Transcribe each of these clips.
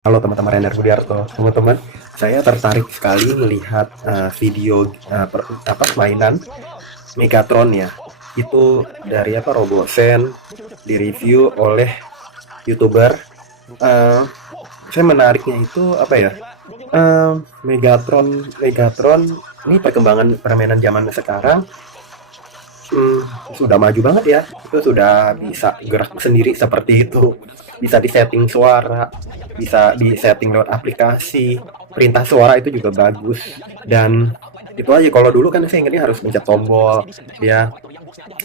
Halo teman-teman, Render Budiarto. Teman-teman, saya tertarik sekali melihat video mainan Megatron ya. Itu dari Robosen, direview oleh YouTuber. Eh, saya menariknya itu Megatron Megatron ini perkembangan permainan zaman sekarang. Hmm, sudah maju banget ya. Itu sudah bisa gerak sendiri seperti itu. Bisa disetting suara, bisa disetting lewat aplikasi. Perintah suara itu juga bagus. Dan itu aja, kalau dulu kan saya ingatnya harus pencet tombol, dia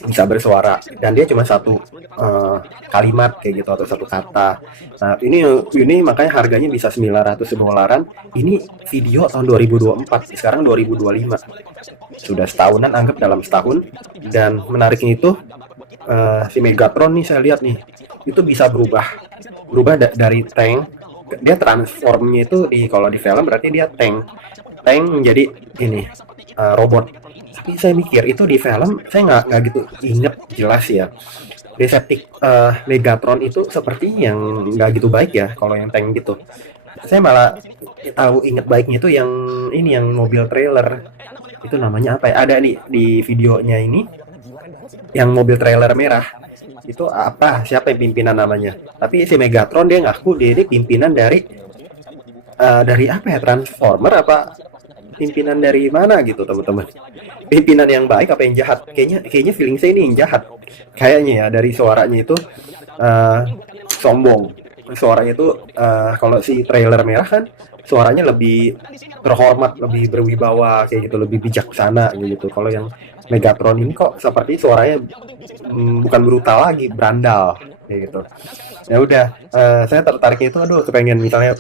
bisa bersuara dan dia cuma satu kalimat kayak gitu atau satu kata. Nah, ini makanya harganya bisa $900. Ini video tahun 2024, sekarang 2025. Sudah setahunan, anggap dalam setahun. Dan menariknya itu si Megatron nih, saya lihat nih, itu bisa berubah dari tank. Dia transformnya itu, kalau di film berarti dia tank menjadi ini robot. Tapi saya mikir itu di film saya nggak gitu inget jelas ya. Megatron itu seperti yang nggak gitu baik ya kalau yang tank gitu. Saya malah tahu inget baiknya itu yang ini, yang mobil trailer. Itu namanya apa ya? Ada nih di videonya ini, yang mobil trailer merah. Itu apa? Siapa yang pimpinan namanya? Tapi si Megatron dia ngaku dia ini pimpinan dari apa ya? Transformer apa? Pimpinan dari mana gitu, teman-teman? Pimpinan yang baik apa yang jahat? Kayaknya feeling saya ini yang jahat. Kayaknya ya, dari suaranya itu uh, sombong. Suaranya itu kalau si trailer merah kan suaranya lebih terhormat, lebih berwibawa kayak gitu, lebih bijaksana gitu. Kalau yang Megatron ini kok seperti suaranya bukan brutal lagi, berandal kayak gitu. Ya udah, saya tertariknya itu, aduh, kepengen misalnya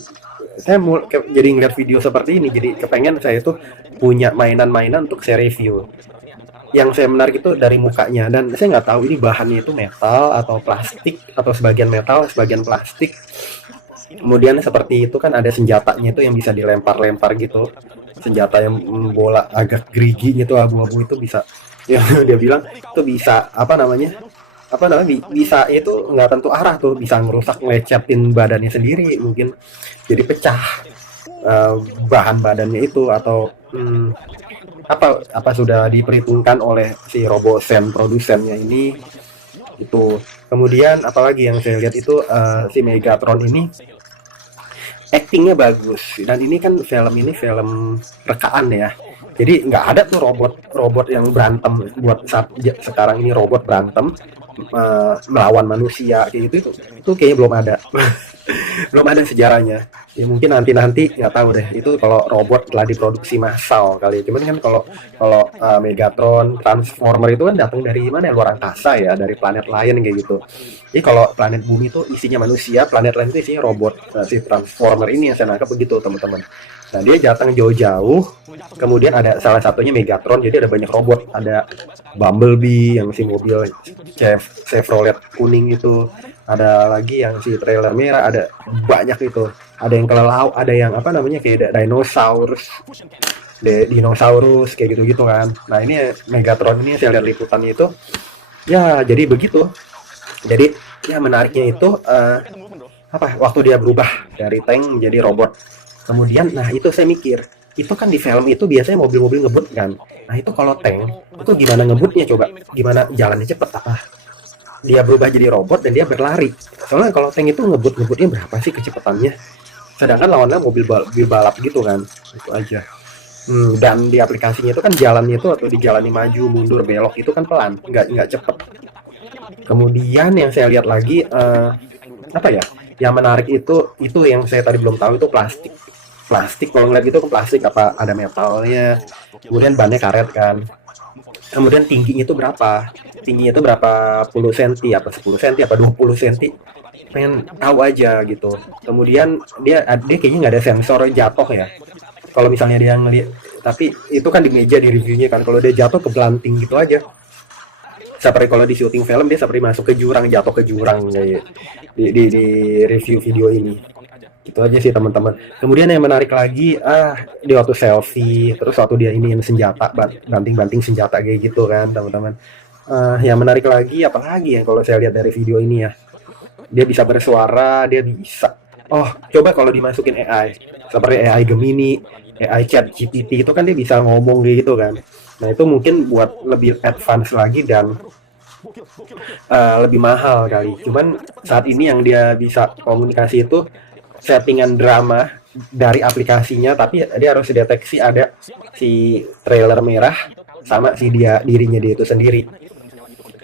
saya jadi ngeliat video seperti ini, jadi kepengen saya tuh punya mainan-mainan untuk saya review. Yang saya menarik itu dari mukanya, dan saya nggak tahu ini bahannya itu metal atau plastik, atau sebagian metal sebagian plastik. Kemudian seperti itu kan ada senjatanya itu yang bisa dilempar-lempar gitu, senjata yang bola agak gerigi gitu, abu-abu itu bisa ya. Dia bilang itu bisa bisa itu nggak tentu arah tuh, bisa ngerusak, ngecetin badannya sendiri, mungkin jadi pecah eh, bahan badannya itu, atau apa sudah diperhitungkan oleh si Robosen produsennya ini itu. Kemudian apalagi yang saya lihat itu, si Megatron ini actingnya bagus, dan ini kan film rekaan ya, jadi nggak ada tuh robot yang berantem. Buat saat sekarang ini robot berantem melawan manusia kayak gitu, itu kayaknya belum ada. Belum ada sejarahnya. Ya mungkin nanti nggak tahu deh itu kalau robot telah diproduksi massal kali ya. Cuman kan kalau kalau Megatron, Transformer itu kan datang dari mana ya, luar angkasa ya, dari planet lain kayak gitu. Jadi kalau planet bumi itu isinya manusia, planet lain itu isinya robot. Nah, si Transformer ini yang saya nangkap begitu, teman-teman. Nah, dia datang jauh-jauh, kemudian ada salah satunya Megatron, jadi ada banyak robot. Ada Bumblebee yang si mobil Chevrolet kuning itu, ada lagi yang si trailer merah, ada banyak itu. Ada yang kelelawar, ada yang kayak dinosaurus kayak gitu-gitu kan. Nah, ini Megatron ini saya lihat liputannya itu, ya jadi begitu. Jadi ya menariknya itu waktu dia berubah dari tank menjadi robot. Kemudian, nah itu saya mikir, itu kan di film itu biasanya mobil-mobil ngebut kan. Nah itu kalau tank itu gimana ngebutnya coba? Gimana jalannya cepet apa? Dia berubah jadi robot dan dia berlari. Soalnya kalau tank itu ngebutnya berapa sih kecepatannya? Sedangkan lawannya mobil balap gitu kan. Itu aja. Dan di aplikasinya itu kan jalannya itu, atau di jalannya maju, mundur, belok itu kan pelan, nggak cepet. Kemudian yang saya lihat lagi, apa ya? Yang menarik itu yang saya tadi belum tahu, itu plastik. Plastik, kalau ngeliat itu ke plastik, apa ada metalnya. Kemudian bannya karet kan. Kemudian tingginya itu berapa? Tingginya itu berapa puluh senti, apa 10 senti, apa 20 senti? Pengen tahu aja gitu. Kemudian dia kayaknya nggak ada sensor jatuh ya. Kalau misalnya dia ngelihat, tapi itu kan di meja di reviewnya kan, kalau dia jatuh ke belanting gitu aja. Seperti kalau di syuting film dia seperti masuk ke jurang, jatuh ke jurang kayak di review video ini. Itu aja sih, teman-teman. Kemudian yang menarik lagi, di waktu selfie, terus waktu dia ini senjata, banting-banting senjata kayak gitu kan, teman-teman. Yang menarik lagi, apalagi yang kalau saya lihat dari video ini ya, dia bisa bersuara, dia bisa Oh, coba kalau dimasukin AI, seperti AI Gemini, AI Chat GPT itu kan dia bisa ngomong gitu kan. Nah itu mungkin buat lebih advance lagi dan lebih mahal kali. Cuman saat ini yang dia bisa komunikasi itu settingan drama dari aplikasinya, tapi dia harus deteksi ada si trailer merah sama si dirinya dia itu sendiri.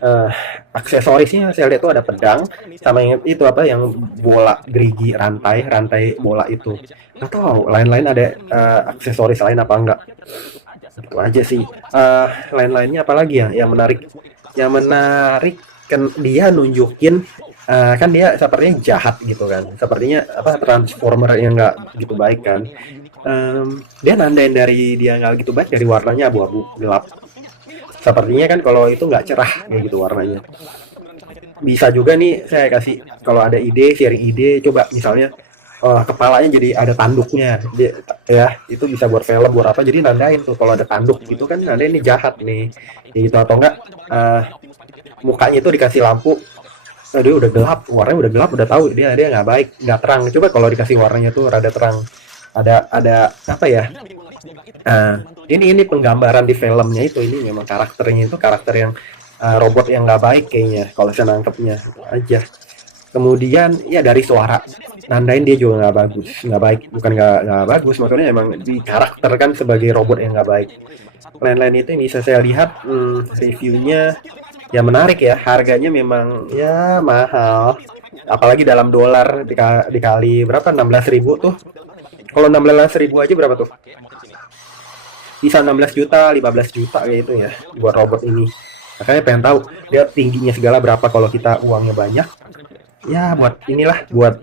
eh Aksesorisnya saya lihat tuh ada pedang sama yang itu apa yang bola gerigi rantai bola itu nggak tahu lain-lain ada aksesoris lain apa enggak itu aja sih. Lain-lainnya apalagi ya yang menarik kan dia nunjukin kan dia sepertinya jahat gitu kan sepertinya apa transformer yang nggak gitu baik kan. Dia nandain dari dia nggak gitu baik dari warnanya abu-abu gelap sepertinya kan kalau itu nggak cerah kayak gitu warnanya. Bisa juga nih saya kasih kalau ada ide sharing ide coba misalnya kepalanya jadi ada tanduknya dia, ya itu bisa buat film buat apa jadi nandain tuh kalau ada tanduk gitu kan nandain ini jahat nih gitu atau enggak eh, mukanya itu dikasih lampu dia udah gelap warnanya udah gelap udah tahu dia nggak baik nggak terang coba kalau dikasih warnanya tuh rada terang ada apa ya. Nah, ini penggambaran di filmnya itu ini memang karakternya itu karakter yang robot yang nggak baik kayaknya kalau saya nangkepnya itu aja. Kemudian ya dari suara nandain dia juga nggak bagus nggak baik bukan nggak bagus maksudnya emang di karakter kan sebagai robot yang nggak baik. Lain-lain itu yang bisa saya lihat reviewnya ya menarik ya harganya memang ya mahal apalagi dalam dolar dikali berapa 16.000 tuh kalau 16.000 aja berapa tuh bisa 16 juta 15 juta kayak itu ya buat robot ini makanya pengen tahu dia tingginya segala berapa kalau kita uangnya banyak ya buat inilah buat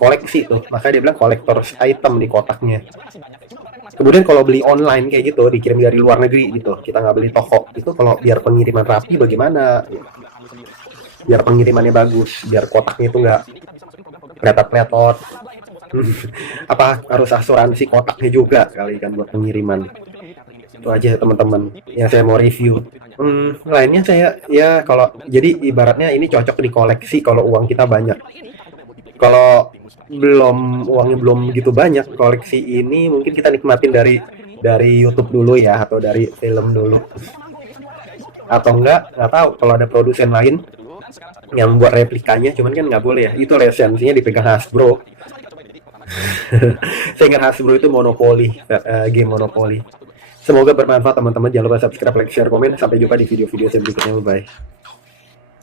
koleksi tuh makanya dia bilang collector's item di kotaknya. Kemudian kalau beli online kayak gitu dikirim dari luar negeri gitu kita nggak beli toko itu kalau biar pengiriman rapi bagaimana biar pengirimannya bagus biar kotaknya itu nggak pletot-pletot. Apa harus asuransi kotaknya juga kali kan buat pengiriman. Itu aja teman-teman yang saya mau review. Lainnya saya ya kalau jadi ibaratnya ini cocok di koleksi kalau uang kita banyak. Kalau uangnya belum gitu banyak koleksi ini mungkin kita nikmatin dari YouTube dulu ya atau dari film dulu atau nggak tahu kalau ada produsen lain yang buat replikanya cuman kan nggak boleh ya itu lisensinya dipegang Hasbro. Saya ingat Hasbro itu monopoli game monopoli. Semoga bermanfaat teman-teman jangan lupa subscribe like share komen sampai jumpa di video-video saya berikutnya bye.